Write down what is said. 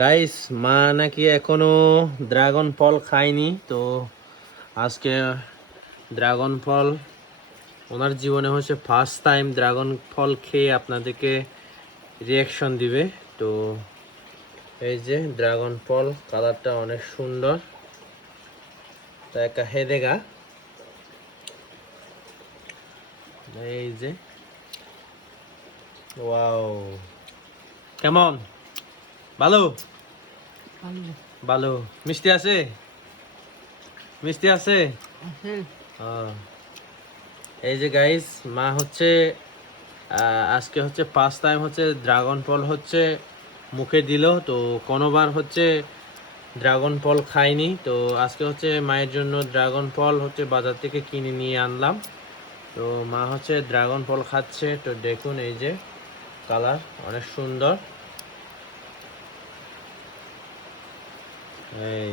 Guys, মা নাকি এখনো ড্রাগন ফল খায়নি। তো আজকে ড্রাগন ফল ওনার জীবনে হচ্ছে ফার্স্ট টাইম ড্রাগন ফল খেয়ে আপনাদেরকে রিয়াকশন দিবে। তো এই যে ড্রাগন ফল, কালারটা অনেক সুন্দর। তা একা হেদেগা, এই যে ওয়াও, কেমন? ভালো ভালো। মিষ্টি আছে? মিষ্টি আছে। আহ, এই যে গাইস, মা হচ্ছে আজকে হচ্ছে ফার্স্ট টাইম হচ্ছে ড্রাগন ফল হচ্ছে মুখে দিল। তো কোনোবার হচ্ছে ড্রাগন ফল খাইনি। তো আজকে হচ্ছে মায়ের জন্য ড্রাগন ফল হচ্ছে বাজার থেকে কিনে নিয়ে আনলাম। তো মা হচ্ছে ড্রাগন ফল খাচ্ছে। তো দেখুন, এই যে কালার অনেক সুন্দর। এই